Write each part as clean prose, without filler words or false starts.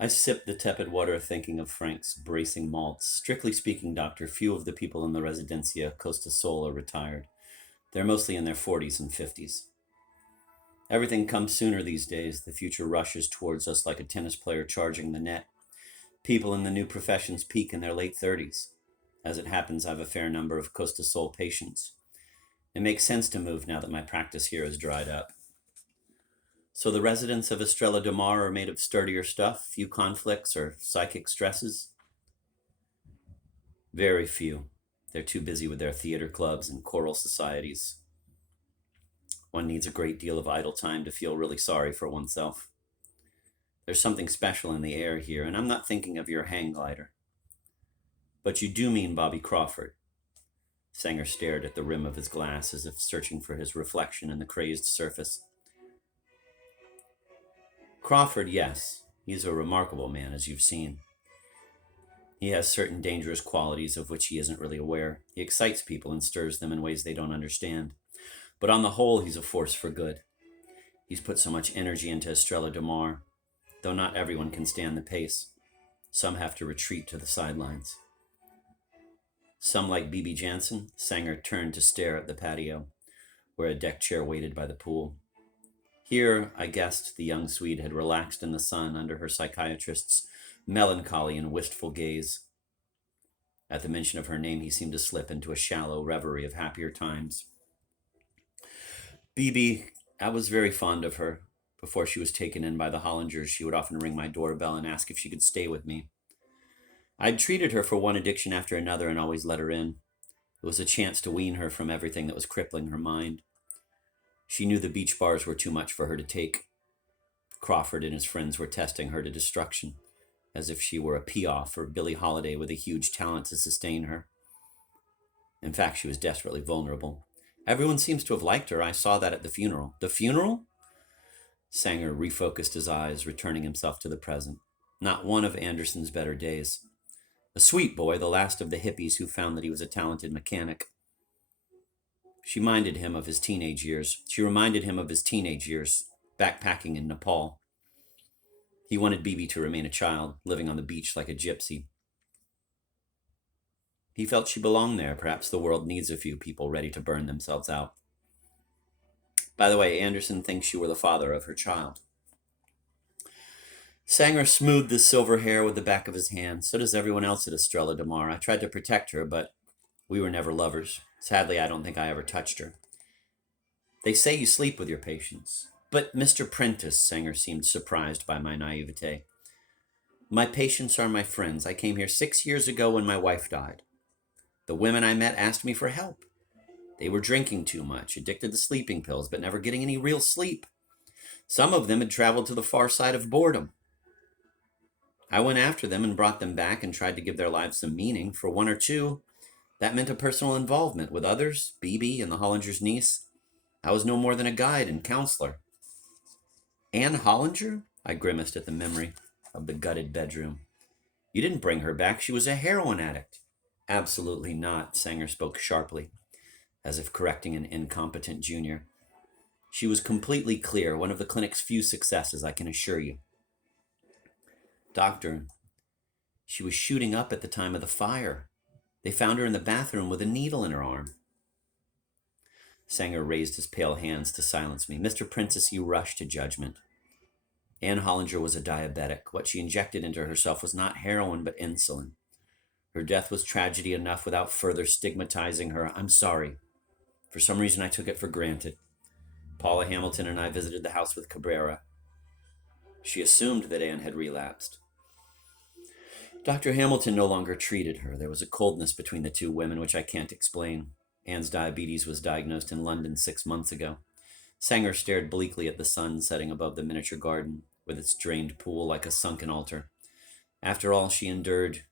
I sipped the tepid water, thinking of Frank's bracing malts. Strictly speaking, doctor, few of the people in the Residencia Costa Sol are retired. They're mostly in their 40s and 50s. Everything comes sooner these days. The future rushes towards us like a tennis player charging the net. People in the new professions peak in their late 30s. As it happens, I have a fair number of Costa Sol patients. It makes sense to move now that my practice here has dried up. So the residents of Estrella de Mar are made of sturdier stuff, few conflicts or psychic stresses? Very few. They're too busy with their theater clubs and choral societies. One needs a great deal of idle time to feel really sorry for oneself. There's something special in the air here, and I'm not thinking of your hang glider. But you do mean Bobby Crawford. Sanger stared at the rim of his glass as if searching for his reflection in the crazed surface. Crawford, yes. He's a remarkable man, as you've seen. He has certain dangerous qualities of which he isn't really aware. He excites people and stirs them in ways they don't understand. But on the whole, he's a force for good. He's put so much energy into Estrella de Mar, though not everyone can stand the pace. Some have to retreat to the sidelines. Some, like B.B. Jansen, Sanger turned to stare at the patio, where a deck chair waited by the pool. Here, I guessed, the young Swede had relaxed in the sun under her psychiatrist's melancholy and wistful gaze. At the mention of her name, he seemed to slip into a shallow reverie of happier times. B.B., I was very fond of her. Before she was taken in by the Hollingers, she would often ring my doorbell and ask if she could stay with me. I'd treated her for one addiction after another and always let her in. It was a chance to wean her from everything that was crippling her mind. She knew the beach bars were too much for her to take. Crawford and his friends were testing her to destruction, as if she were a Piaf or Billie Holiday with a huge talent to sustain her. In fact, she was desperately vulnerable. Everyone seems to have liked her. I saw that at the funeral. The funeral? Sanger refocused his eyes, returning himself to the present. Not one of Anderson's better days. A sweet boy, the last of the hippies who found that he was a talented mechanic. She reminded him of his teenage years, backpacking in Nepal. He wanted Bibi to remain a child, living on the beach like a gypsy. He felt she belonged there. Perhaps the world needs a few people ready to burn themselves out. By the way, Anderson thinks you were the father of her child. Sanger smoothed the silver hair with the back of his hand. So does everyone else at Estrella de Mar. I tried to protect her, but we were never lovers. Sadly, I don't think I ever touched her. They say you sleep with your patients. But Mr. Prentice, Sanger seemed surprised by my naivete. My patients are my friends. I came here 6 years ago when my wife died. The women I met asked me for help. They were drinking too much, addicted to sleeping pills, but never getting any real sleep. Some of them had traveled to the far side of boredom. I went after them and brought them back and tried to give their lives some meaning. For one or two, that meant a personal involvement. With others, BB and the Hollinger's niece, I was no more than a guide and counselor. Anne Hollinger? I grimaced at the memory of the gutted bedroom. You didn't bring her back. She was a heroin addict. Absolutely not, Sanger spoke sharply, as if correcting an incompetent junior. She was completely clear, one of the clinic's few successes, I can assure you. Doctor, she was shooting up at the time of the fire. They found her in the bathroom with a needle in her arm. Sanger raised his pale hands to silence me. Mr. Princess, you rush to judgment. Anne Hollinger was a diabetic. What she injected into herself was not heroin, but insulin. Her death was tragedy enough without further stigmatizing her. I'm sorry. For some reason, I took it for granted. Paula Hamilton and I visited the house with Cabrera. She assumed that Anne had relapsed. Dr. Hamilton no longer treated her. There was a coldness between the two women, which I can't explain. Anne's diabetes was diagnosed in London 6 months ago. Sanger stared bleakly at the sun setting above the miniature garden, with its drained pool like a sunken altar. After all she endured,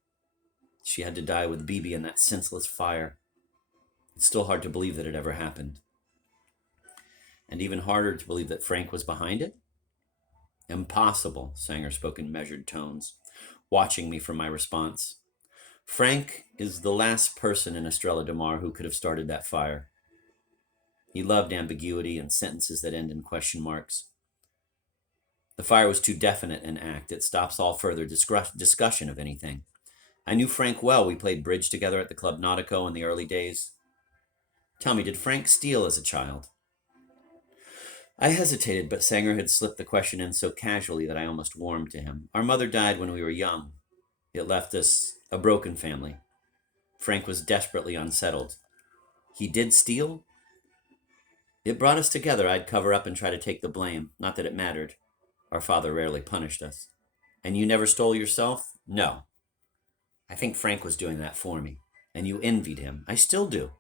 she had to die with Bibi in that senseless fire. It's still hard to believe that it ever happened. And even harder to believe that Frank was behind it? Impossible, Sanger spoke in measured tones, watching me for my response. Frank is the last person in Estrella de Mar who could have started that fire. He loved ambiguity and sentences that end in question marks. The fire was too definite an act. It stops all further discussion of anything. I knew Frank well. We played bridge together at the Club Nautico in the early days. Tell me, did Frank steal as a child? I hesitated, but Sanger had slipped the question in so casually that I almost warmed to him. Our mother died when we were young. It left us a broken family. Frank was desperately unsettled. He did steal? It brought us together. I'd cover up and try to take the blame. Not that it mattered. Our father rarely punished us. And you never stole yourself? No. I think Frank was doing that for me. And you envied him. I still do.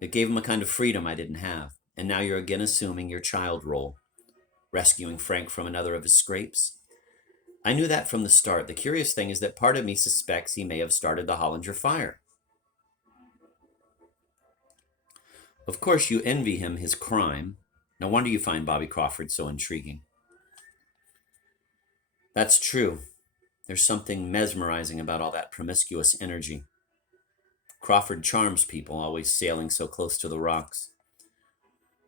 It gave him a kind of freedom I didn't have. And now you're again assuming your child role, rescuing Frank from another of his scrapes. I knew that from the start. The curious thing is that part of me suspects he may have started the Hollinger fire. Of course, you envy him his crime. No wonder you find Bobby Crawford so intriguing. That's true. There's something mesmerizing about all that promiscuous energy. Crawford charms people, always sailing so close to the rocks.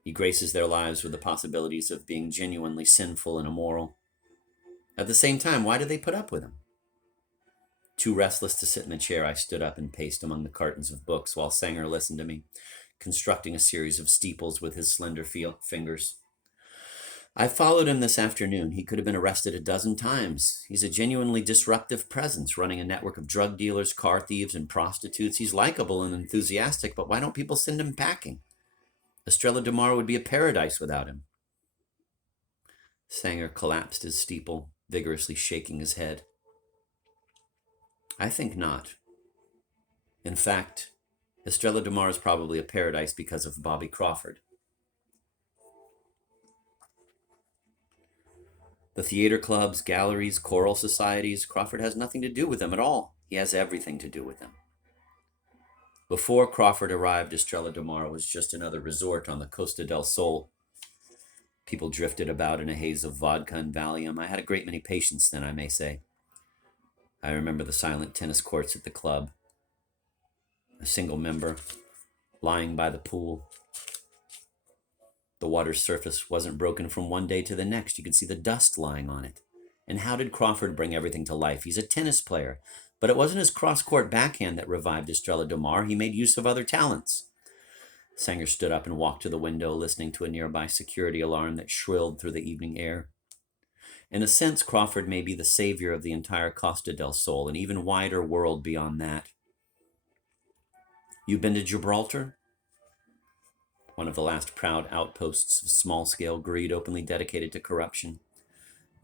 He graces their lives with the possibilities of being genuinely sinful and immoral. At the same time, why do they put up with him? Too restless to sit in a chair, I stood up and paced among the cartons of books while Sanger listened to me, constructing a series of steeples with his slender fingers. I followed him this afternoon. He could have been arrested a dozen times. He's a genuinely disruptive presence, running a network of drug dealers, car thieves, and prostitutes. He's likable and enthusiastic, but why don't people send him packing? Estrella DeMar would be a paradise without him. Sanger collapsed his steeple, vigorously shaking his head. I think not. In fact, Estrella DeMar is probably a paradise because of Bobby Crawford. The theater clubs, galleries, choral societies, Crawford has nothing to do with them at all. He has everything to do with them. Before Crawford arrived, Estrella DeMar was just another resort on the Costa del Sol. People drifted about in a haze of vodka and Valium. I had a great many patients then, I may say. I remember the silent tennis courts at the club. A single member, lying by the pool. The water's surface wasn't broken from one day to the next. You could see the dust lying on it. And how did Crawford bring everything to life? He's a tennis player. But it wasn't his cross-court backhand that revived Estrella DeMar. He made use of other talents. Sanger stood up and walked to the window, listening to a nearby security alarm that shrilled through the evening air. In a sense, Crawford may be the savior of the entire Costa del Sol, an even wider world beyond that. You've been to Gibraltar? One of the last proud outposts of small-scale greed openly dedicated to corruption.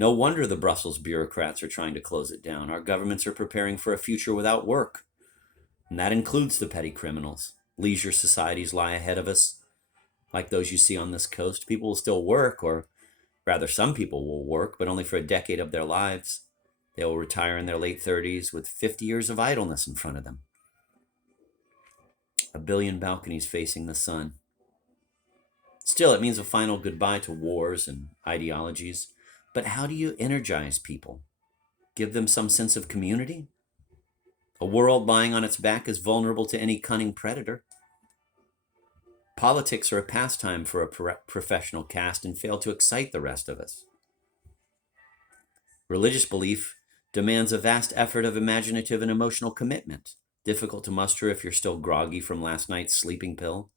No wonder the Brussels bureaucrats are trying to close it down. Our governments are preparing for a future without work. And that includes the petty criminals. Leisure societies lie ahead of us, like those you see on this coast. People will still work, or rather some people will work, but only for a decade of their lives. They will retire in their late 30s with 50 years of idleness in front of them. 1 billion balconies facing the sun. Still, it means a final goodbye to wars and ideologies. But how do you energize people? Give them some sense of community? A world lying on its back is vulnerable to any cunning predator. Politics are a pastime for a professional caste and fail to excite the rest of us. Religious belief demands a vast effort of imaginative and emotional commitment, difficult to muster if you're still groggy from last night's sleeping pill.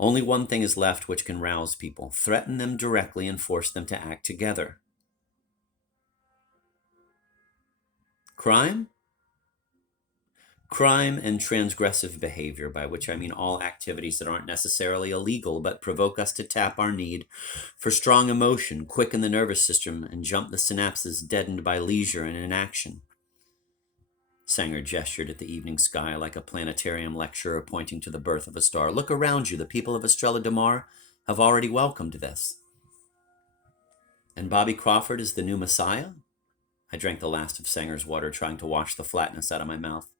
Only one thing is left which can rouse people, threaten them directly and force them to act together. Crime? Crime and transgressive behavior, by which I mean all activities that aren't necessarily illegal, but provoke us to tap our need for strong emotion, quicken the nervous system, and jump the synapses deadened by leisure and inaction. Sanger gestured at the evening sky like a planetarium lecturer pointing to the birth of a star. Look around you. The people of Estrella DeMar have already welcomed this. And Bobby Crawford is the new Messiah? I drank the last of Sanger's water, trying to wash the flatness out of my mouth.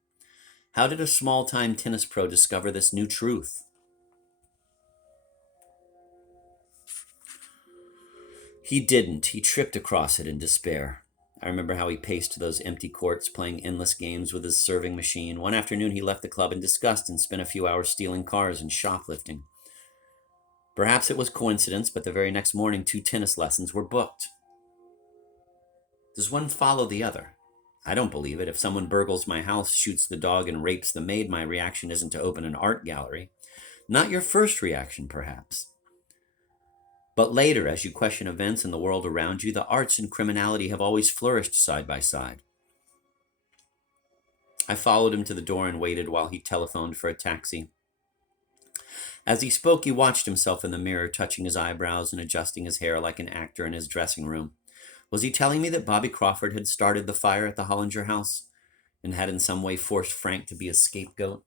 How did a small-time tennis pro discover this new truth? He didn't. He tripped across it in despair. I remember how he paced those empty courts, playing endless games with his serving machine. One afternoon, he left the club in disgust and spent a few hours stealing cars and shoplifting. Perhaps it was coincidence, but the very next morning, 2 tennis lessons were booked. Does one follow the other? I don't believe it. If someone burgles my house, shoots the dog, and rapes the maid, my reaction isn't to open an art gallery. Not your first reaction, perhaps. But later, as you question events in the world around you, the arts and criminality have always flourished side by side. I followed him to the door and waited while he telephoned for a taxi. As he spoke, he watched himself in the mirror, touching his eyebrows and adjusting his hair like an actor in his dressing room. Was he telling me that Bobby Crawford had started the fire at the Hollinger house and had in some way forced Frank to be a scapegoat?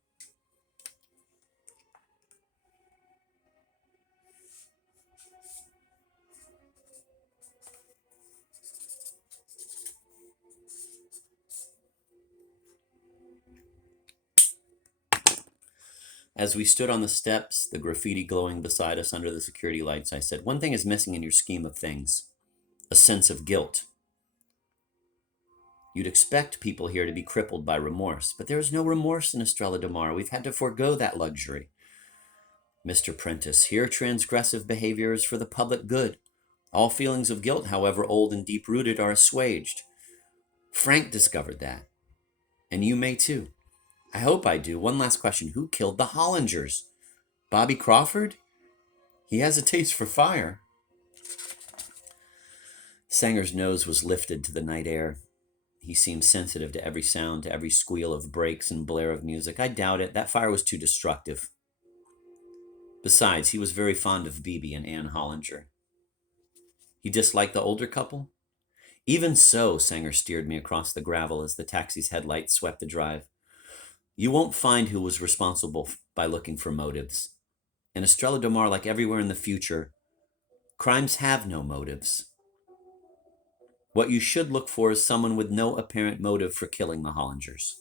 As we stood on the steps, the graffiti glowing beside us under the security lights, I said, "One thing is missing in your scheme of things, a sense of guilt. You'd expect people here to be crippled by remorse, but there is no remorse in Estrella DeMar. We've had to forego that luxury. Mr. Prentice, here transgressive behavior is for the public good. All feelings of guilt, however old and deep-rooted, are assuaged. Frank discovered that, and you may too. I hope I do. One last question. Who killed the Hollingers? Bobby Crawford? He has a taste for fire." Sanger's nose was lifted to the night air. He seemed sensitive to every sound, to every squeal of brakes and blare of music. I doubt it. That fire was too destructive. Besides, he was very fond of Bibi and Anne Hollinger. He disliked the older couple? Even so, Sanger steered me across the gravel as the taxi's headlights swept the drive. You won't find who was responsible by looking for motives. In Estrella DeMar, like everywhere in the future, crimes have no motives. What you should look for is someone with no apparent motive for killing the Hollingers.